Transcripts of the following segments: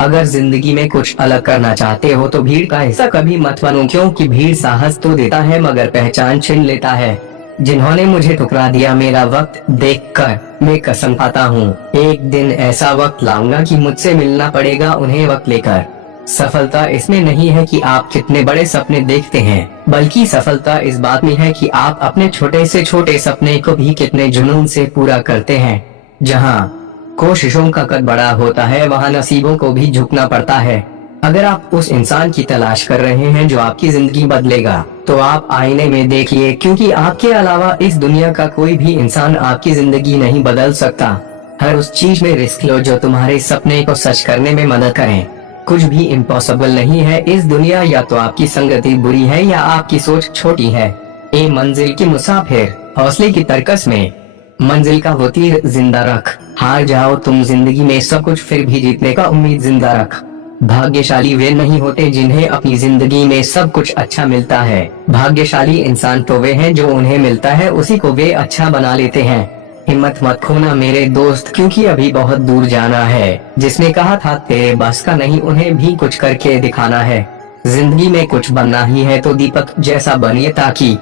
अगर जिंदगी में कुछ अलग करना चाहते हो तो भीड़ का हिस्सा कभी मत बनो, क्योंकि भीड़ साहस तो देता है मगर पहचान छीन लेता है। जिन्होंने मुझे ठुकरा दिया मेरा वक्त देखकर, मैं कसम खाता हूँ एक दिन ऐसा वक्त लाऊंगा कि मुझसे मिलना पड़ेगा उन्हें वक्त लेकर। सफलता इसमें नहीं है कि आप कितने बड़े सपने देखते हैं, बल्कि सफलता इस बात में है कि आप अपने छोटे से छोटे सपने को भी कितने जुनून से पूरा करते हैं। जहाँ कोशिशों का कद बड़ा होता है वहाँ नसीबों को भी झुकना पड़ता है। अगर आप उस इंसान की तलाश कर रहे हैं जो आपकी जिंदगी बदलेगा, तो आप आईने में देखिए, क्योंकि आपके अलावा इस दुनिया का कोई भी इंसान आपकी जिंदगी नहीं बदल सकता। हर उस चीज में रिस्क लो जो तुम्हारे सपने को सच करने में मदद करें। कुछ भी इम्पॉसिबल नहीं है इस दुनिया, या तो आपकी संगति बुरी है या आपकी सोच छोटी है। ए मंजिल के मुसाफिर, हौसले की तरकस में मंजिल का वो तीर जिंदा रख। हार जाओ तुम जिंदगी में सब कुछ, फिर भी जीतने का उम्मीद जिंदा रख। भाग्यशाली वे नहीं होते जिन्हें अपनी जिंदगी में सब कुछ अच्छा मिलता है, भाग्यशाली इंसान तो वे हैं जो उन्हें मिलता है उसी को वे अच्छा बना लेते हैं। हिम्मत मत खोना मेरे दोस्त, क्योंकि अभी बहुत दूर जाना है। जिसने कहा था तेरे बस का नहीं, उन्हें भी कुछ करके दिखाना है। जिंदगी में कुछ बनना ही है तो दीपक जैसा बनिए, ताकि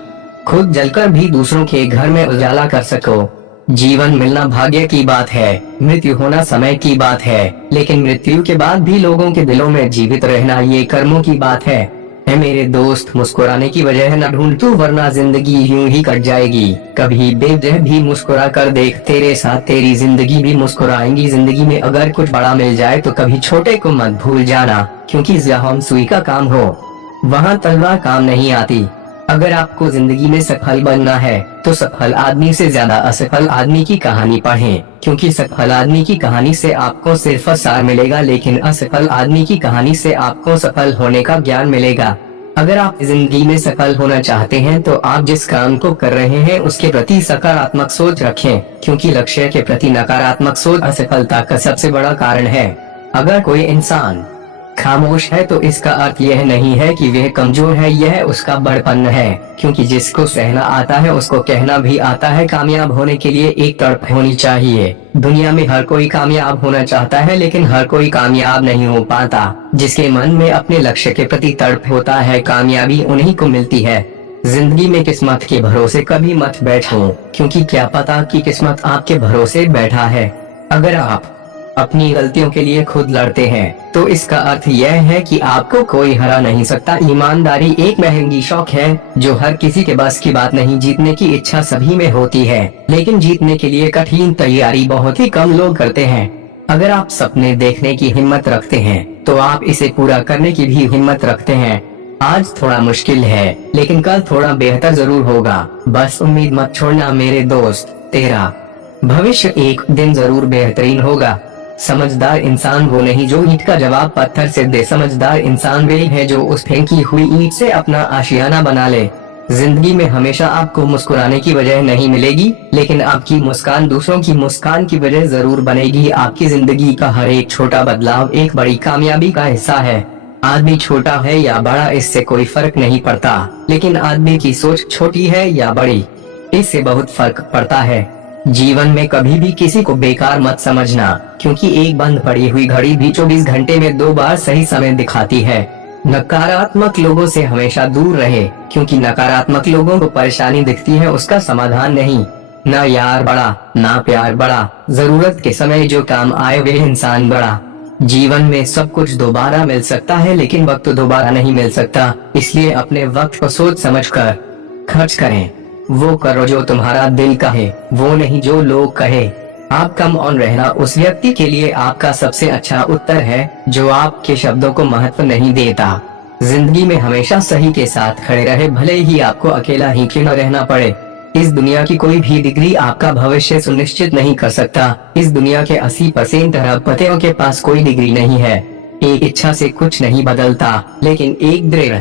खुद जलकर भी दूसरों के घर में उजाला कर सको। जीवन मिलना भाग्य की बात है, मृत्यु होना समय की बात है, लेकिन मृत्यु के बाद भी लोगों के दिलों में जीवित रहना ये कर्मों की बात है। मेरे दोस्त, मुस्कुराने की वजह न ढूंढ तू, वरना जिंदगी यूं ही कट जाएगी। कभी बेवजह भी मुस्कुरा कर देख, तेरे साथ तेरी जिंदगी भी मुस्कुराएंगी। जिंदगी में अगर कुछ बड़ा मिल जाए तो कभी छोटे को मत भूल जाना, क्योंकि जहाँ सुई का काम हो वहाँ तलवार काम नहीं आती। अगर आपको जिंदगी में सफल बनना है तो सफल आदमी से ज्यादा असफल आदमी की कहानी पढ़ें, क्योंकि सफल आदमी की कहानी से आपको सिर्फ सार मिलेगा, लेकिन असफल आदमी की कहानी से आपको सफल होने का ज्ञान मिलेगा। अगर आप जिंदगी में सफल होना चाहते हैं तो आप जिस काम को कर रहे हैं उसके प्रति सकारात्मक सोच रखें, क्योंकि लक्ष्य के प्रति नकारात्मक सोच असफलता का सबसे बड़ा कारण है। अगर कोई इंसान खामोश है तो इसका अर्थ यह नहीं है कि वह कमजोर है, यह उसका बड़पन है, क्योंकि जिसको सहना आता है उसको कहना भी आता है। कामयाब होने के लिए एक तड़प होनी चाहिए। दुनिया में हर कोई कामयाब होना चाहता है, लेकिन हर कोई कामयाब नहीं हो पाता। जिसके मन में अपने लक्ष्य के प्रति तड़प होता है, कामयाबी उन्हीं को मिलती है। जिंदगी में किस्मत के भरोसे कभी मत बैठो, क्योंकि क्या पता कि किस्मत आपके भरोसे बैठा है। अगर आप अपनी गलतियों के लिए खुद लड़ते हैं तो इसका अर्थ यह है कि आपको कोई हरा नहीं सकता। ईमानदारी एक महंगी शौक है जो हर किसी के बस की बात नहीं। जीतने की इच्छा सभी में होती है, लेकिन जीतने के लिए कठिन तैयारी बहुत ही कम लोग करते हैं। अगर आप सपने देखने की हिम्मत रखते हैं तो आप इसे पूरा करने की भी हिम्मत रखते हैं। आज थोड़ा मुश्किल है, लेकिन कल थोड़ा बेहतर जरूर होगा। बस उम्मीद मत छोड़ना मेरे दोस्त, तेरा भविष्य एक दिन जरूर बेहतरीन होगा। समझदार इंसान वो नहीं जो ईंट का जवाब पत्थर से दे, समझदार इंसान वे है जो उस फेंकी हुई ईंट से अपना आशियाना बना ले। जिंदगी में हमेशा आपको मुस्कुराने की वजह नहीं मिलेगी, लेकिन आपकी मुस्कान दूसरों की मुस्कान की वजह जरूर बनेगी। आपकी जिंदगी का हर एक छोटा बदलाव एक बड़ी कामयाबी का हिस्सा है। आदमी छोटा है या बड़ा इससे कोई फर्क नहीं पड़ता, लेकिन आदमी की सोच छोटी है या बड़ी इससे बहुत फर्क पड़ता है। जीवन में कभी भी किसी को बेकार मत समझना, क्योंकि एक बंद पड़ी हुई घड़ी भी 24 घंटे में 2 बार सही समय दिखाती है। नकारात्मक लोगों से हमेशा दूर रहे, क्योंकि नकारात्मक लोगों को परेशानी दिखती है, उसका समाधान नहीं। ना यार बड़ा, ना प्यार बड़ा, जरूरत के समय जो काम आए वे इंसान बड़ा। जीवन में सब कुछ दोबारा मिल सकता है, लेकिन वक्त दोबारा नहीं मिल सकता। इसलिए अपने वक्त को सोच समझ कर खर्च करें। वो करो जो तुम्हारा दिल कहे, वो नहीं जो लोग कहे। आप कम ऑन रहना उस व्यक्ति के लिए आपका सबसे अच्छा उत्तर है जो आपके शब्दों को महत्व नहीं देता। जिंदगी में हमेशा सही के साथ खड़े रहे, भले ही आपको अकेला ही क्यों न रहना पड़े। इस दुनिया की कोई भी डिग्री आपका भविष्य सुनिश्चित नहीं कर सकता। इस दुनिया के 80% अरबपतियों के पास कोई डिग्री नहीं है। एक इच्छा से कुछ नहीं बदलता, लेकिन एक दृढ़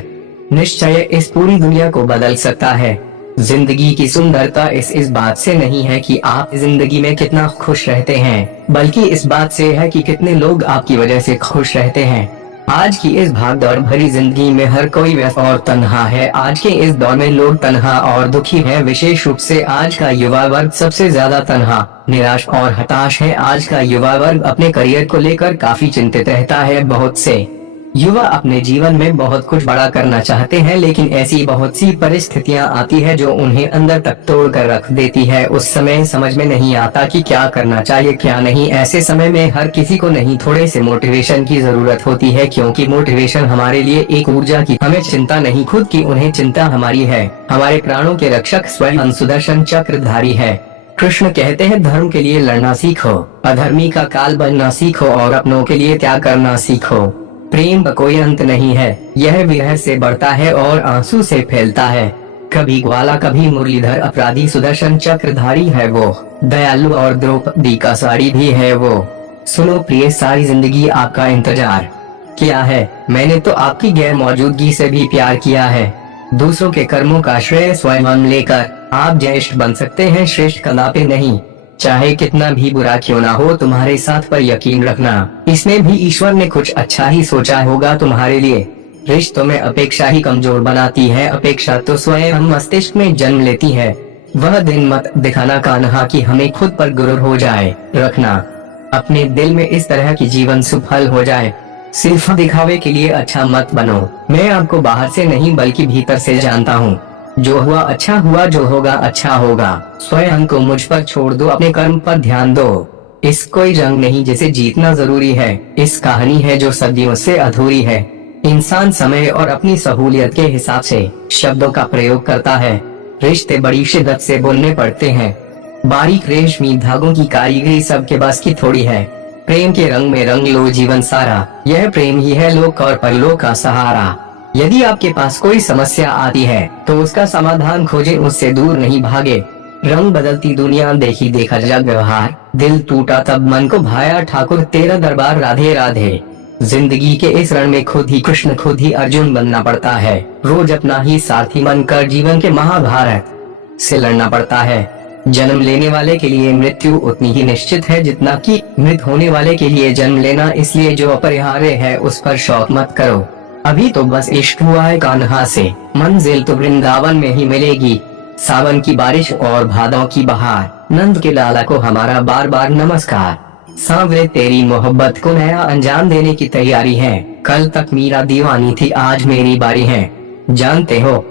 निश्चय इस पूरी दुनिया को बदल सकता है। जिंदगी की सुंदरता इस बात से नहीं है कि आप जिंदगी में कितना खुश रहते हैं, बल्कि इस बात से है कि कितने लोग आपकी वजह से खुश रहते हैं। आज की इस भागदौड़ भरी जिंदगी में हर कोई व्यस्त और तन्हा है। आज के इस दौर में लोग तन्हा और दुखी हैं। विशेष रूप से आज का युवा वर्ग सबसे ज्यादा तन्हा, निराश और हताश है। आज का युवा वर्ग अपने करियर को लेकर काफी चिंतित रहता है। बहुत से युवा अपने जीवन में बहुत कुछ बड़ा करना चाहते हैं, लेकिन ऐसी बहुत सी परिस्थितियां आती है जो उन्हें अंदर तक तोड़ कर रख देती है। उस समय समझ में नहीं आता कि क्या करना चाहिए क्या नहीं। ऐसे समय में हर किसी को नहीं, थोड़े से मोटिवेशन की जरूरत होती है, क्योंकि मोटिवेशन हमारे लिए एक ऊर्जा की, हमें चिंता नहीं खुद की, उन्हें चिंता हमारी है। हमारे प्राणों के रक्षक स्वयं सुदर्शन चक्रधारी है। कृष्ण कहते हैं, धर्म के लिए लड़ना सीखो, अधर्मी का काल बनना सीखो और अपनों के लिए त्याग करना सीखो। प्रेम का कोई अंत नहीं है, यह विरह से बढ़ता है और आंसू से फैलता है। कभी ग्वाला कभी मुरलीधर, अपराधी सुदर्शन चक्रधारी है वो, दयालु और द्रौपदी का साड़ी भी है वो। सुनो प्रिय, सारी जिंदगी आपका इंतजार किया है मैंने, तो आपकी गैर मौजूदगी से भी प्यार किया है। दूसरों के कर्मों का श्रेय स्वयं लेकर आप ज्येष्ठ बन सकते हैं, श्रेष्ठ कदापि नहीं। चाहे कितना भी बुरा क्यों ना हो, तुम्हारे साथ पर यकीन रखना, इसमें भी ईश्वर ने कुछ अच्छा ही सोचा होगा तुम्हारे लिए। रिश्तों में अपेक्षा ही कमजोर बनाती है, अपेक्षा तो स्वयं मस्तिष्क में जन्म लेती है। वह दिन मत दिखाना कान्हा कि हमें खुद पर गुरूर हो जाए, रखना अपने दिल में इस तरह की जीवन सफल हो जाए। सिर्फ दिखावे के लिए अच्छा मत बनो, मैं आपको बाहर से नहीं बल्कि भीतर से जानता हूँ। जो हुआ अच्छा हुआ, जो होगा अच्छा होगा। स्वयं को मुझ पर छोड़ दो, अपने कर्म पर ध्यान दो। इस कोई जंग नहीं जिसे जीतना जरूरी है, इस कहानी है जो सदियों से अधूरी है। इंसान समय और अपनी सहूलियत के हिसाब से शब्दों का प्रयोग करता है। रिश्ते बड़ी शिद्दत से बोलने पड़ते हैं, बारीक रेशमी धागों की कारीगरी सबके बस की थोड़ी है। प्रेम के रंग में रंग लो जीवन सारा, यह प्रेम ही है लोक और परलोक का सहारा। यदि आपके पास कोई समस्या आती है तो उसका समाधान खोजें, उससे दूर नहीं भागे। रंग बदलती दुनिया, देखी देखा जग व्यवहार, दिल टूटा तब मन को भाया, ठाकुर तेरा दरबार राधे राधे। जिंदगी के इस रण में खुद ही कृष्ण खुद ही अर्जुन बनना पड़ता है। रोज अपना ही सारथी बनकर जीवन के महाभारत से लड़ना पड़ता है। जन्म लेने वाले के लिए मृत्यु उतनी ही निश्चित है जितना कि मृत होने वाले के लिए जन्म लेना, इसलिए जो अपरिहार्य है उस पर शौक मत करो। अभी तो बस इश्क हुआ है कान्हा से, मंजिल तो वृंदावन में ही मिलेगी। सावन की बारिश और भादों की बहार, नंद के लाला को हमारा बार बार नमस्कार। सांवरे तेरी मोहब्बत को नया अंजाम देने की तैयारी है। कल तक मीरा दीवानी थी, आज मेरी बारी है। जानते हो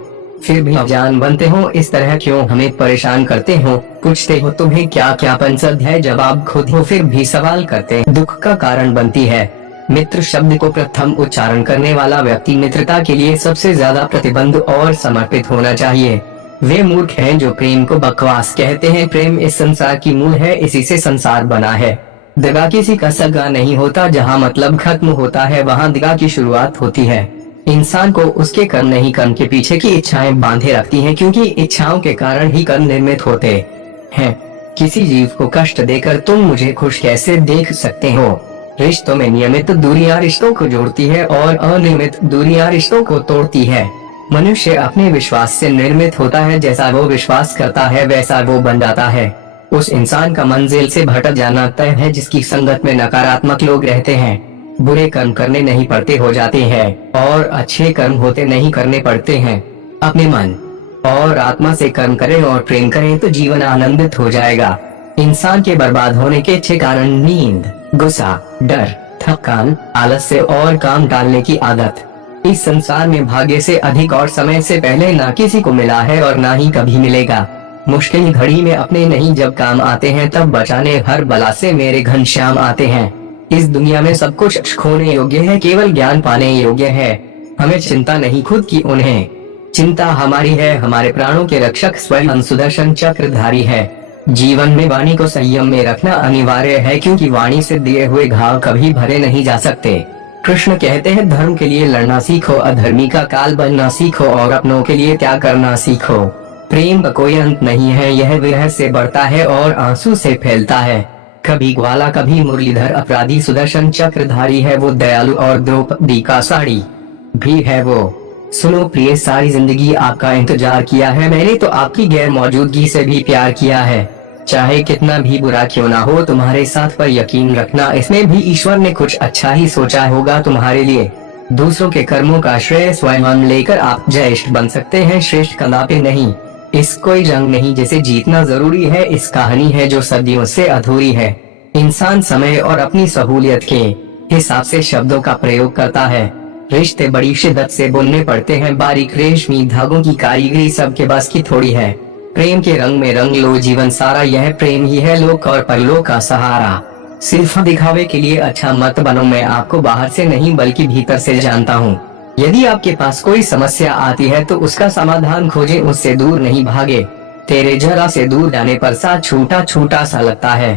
फिर भी अजान बनते हो, इस तरह क्यों हमें परेशान करते हो। पूछते हो तुम्हें क्या क्या पंसद है, जवाब खुद हो फिर भी सवाल करते, दुख का कारण बनती है। मित्र शब्द को प्रथम उच्चारण करने वाला व्यक्ति मित्रता के लिए सबसे ज्यादा प्रतिबद्ध और समर्पित होना चाहिए। वे मूर्ख हैं जो प्रेम को बकवास कहते हैं। प्रेम इस संसार की मूल है, इसी से संसार बना है। दगा किसी का सगा नहीं होता, जहाँ मतलब खत्म होता है वहाँ दगा की शुरुआत होती है। इंसान को उसके कर्म नहीं, कर्म के पीछे की इच्छाएं बांधे रखती हैं, क्योंकि इच्छाओं के कारण ही कर्म निर्मित होते हैं। किसी जीव को कष्ट देकर तुम मुझे खुश कैसे देख सकते हो। रिश्तों में नियमित दूरियां रिश्तों को जोड़ती है और अनियमित दूरियां रिश्तों को तोड़ती है। मनुष्य अपने विश्वास से निर्मित होता है, जैसा वो विश्वास करता है वैसा वो बन जाता है। उस इंसान का मंजिल से भटक जाना तय है जिसकी संगत में नकारात्मक लोग रहते हैं। बुरे कर्म करने नहीं पड़ते, हो जाते हैं, और अच्छे कर्म होते नहीं, करने पड़ते हैं। अपने मन और आत्मा से कर्म करें और प्रेम करें तो जीवन आनंदित हो जाएगा। इंसान के बर्बाद होने के 6 कारण: नींद, गुस्सा, डर, थकान, आलस्य और काम टालने की आदत। इस संसार में भाग्य से अधिक और समय से पहले ना किसी को मिला है और ना ही कभी मिलेगा। मुश्किल घड़ी में अपने नहीं जब काम आते हैं, तब बचाने हर बला से मेरे घनश्याम आते हैं। इस दुनिया में सब कुछ खोने योग्य है, केवल ज्ञान पाने योग्य है। हमें चिंता नहीं खुद की, उन्हें चिंता हमारी है। हमारे प्राणों के रक्षक स्वयं सुदर्शन चक्रधारी है। जीवन में वाणी को संयम में रखना अनिवार्य है, क्योंकि वाणी से दिए हुए घाव कभी भरे नहीं जा सकते। कृष्ण कहते हैं, धर्म के लिए लड़ना सीखो, अधर्मी का काल बनना सीखो और अपनों के लिए त्याग करना सीखो। प्रेम का कोई अंत नहीं है, यह विरह से बढ़ता है और आंसू से फैलता है। कभी ग्वाला कभी मुरलीधर, अपराधी सुदर्शन चक्रधारी है वो, दयालु और द्रौपदी का साड़ी भी है वो। सुनो प्रिय, सारी जिंदगी आपका इंतजार किया है मैंने, तो आपकी गैर मौजूदगी से भी प्यार किया है। चाहे कितना भी बुरा क्यों ना हो, तुम्हारे साथ पर यकीन रखना, इसमें भी ईश्वर ने कुछ अच्छा ही सोचा होगा तुम्हारे लिए। दूसरों के कर्मों का श्रेय स्वयं लेकर आप ज्येष्ठ बन सकते हैं, श्रेष्ठ कदापि नहीं। इस कोई जंग नहीं जिसे जीतना जरूरी है, इस कहानी है जो सदियों से अधूरी है। इंसान समय और अपनी सहूलियत के हिसाब से शब्दों का प्रयोग करता है। रिश्ते बड़ी शिद्दत से बुनने पड़ते हैं, बारीक रेशमी धागों की कारीगरी सबके बस की थोड़ी है। प्रेम के रंग में रंग लो जीवन सारा, यह प्रेम ही है लोक और परलोक का सहारा। सिर्फ दिखावे के लिए अच्छा मत बनो, मैं आपको बाहर से नहीं बल्कि भीतर से जानता हूँ। यदि आपके पास कोई समस्या आती है तो उसका समाधान खोजें, उससे दूर नहीं भागे। तेरे जरा से दूर जाने पर साथ छूटा छूटा सा लगता है।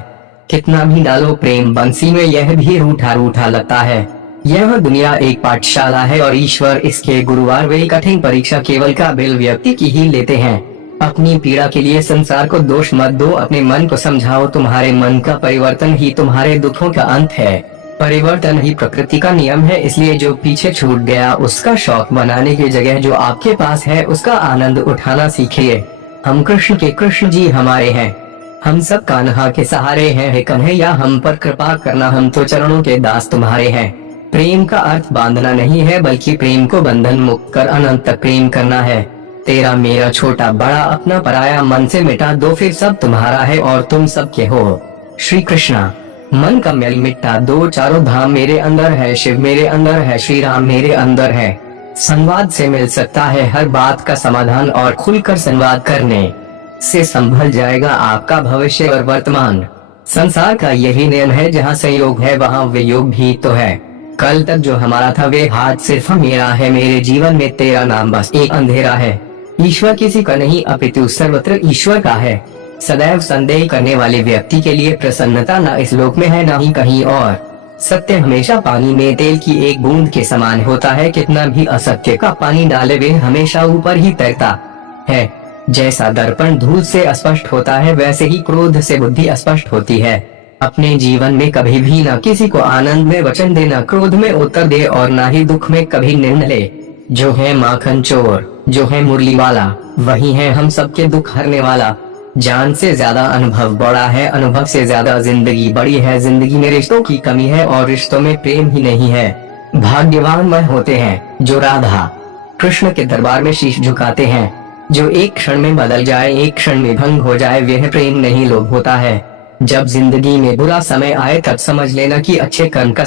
कितना भी डालो प्रेम बंसी में यह भी रूठा रूठा लगता है। यह दुनिया एक पाठशाला है और ईश्वर इसके गुरुवार वे कठिन परीक्षा केवल काबिल व्यक्ति की ही लेते हैं। अपनी पीड़ा के लिए संसार को दोष मत दो, अपने मन को समझाओ, तुम्हारे मन का परिवर्तन ही तुम्हारे दुखों का अंत है। परिवर्तन ही प्रकृति का नियम है, इसलिए जो पीछे छूट गया उसका शौक बनाने की जगह जो आपके पास है उसका आनंद उठाना सीखिए। हम कृष्ण के कृष्ण जी हमारे हैं, हम सब कान्हा के सहारे हैं, हे कन्हैया हम पर कृपा करना, हम तो चरणों के दास तुम्हारे हैं। प्रेम का अर्थ बांधना नहीं है बल्कि प्रेम को बंधन मुक्त कर अनंत तक प्रेम करना है। तेरा मेरा छोटा बड़ा अपना पराया मन से मिटा दो, फिर सब तुम्हारा है और तुम सबके हो। श्री कृष्णा। मन का मैल मिटा दो, चारों धाम मेरे अंदर है, शिव मेरे अंदर है, श्री राम मेरे अंदर है। संवाद से मिल सकता है हर बात का समाधान और खुलकर संवाद करने से संभल जाएगा आपका भविष्य और वर्तमान। संसार का यही नियम है, जहाँ संयोग है वहाँ वियोग भी तो है। कल तक जो हमारा था वे हाथ सिर्फ मेरा है, मेरे जीवन में तेरा नाम बस एक अंधेरा है। ईश्वर किसी का नहीं अपितु सर्वत्र ईश्वर का है। सदैव संदेह करने वाले व्यक्ति के लिए प्रसन्नता न इस लोक में है न ही कहीं और। सत्य हमेशा पानी में तेल की एक बूंद के समान होता है, कितना भी असत्य का पानी डाले वे हमेशा ऊपर ही तैरता है। जैसा दर्पण धूल से अस्पष्ट होता है वैसे ही क्रोध से बुद्धि अस्पष्ट होती है। अपने जीवन में कभी भी न किसी को आनंद में वचन दे, न क्रोध में उत्तर दे और न ही दुख में कभी निर्णय ले। जो है माखन चोर, जो है मुरली वाला, वही है हम सबके दुख हरने वाला। जान से ज्यादा अनुभव बड़ा है, अनुभव से ज्यादा जिंदगी बड़ी है। जिंदगी में रिश्तों की कमी है और रिश्तों में प्रेम ही नहीं है। भाग्यवान वह होते हैं जो राधा कृष्ण के दरबार में शीश झुकाते हैं। जो एक क्षण में बदल जाए, एक क्षण में भंग हो जाए, वह प्रेम नहीं लोभ होता है। जब जिंदगी में बुरा समय आए तब समझ लेना कि अच्छे कर्म का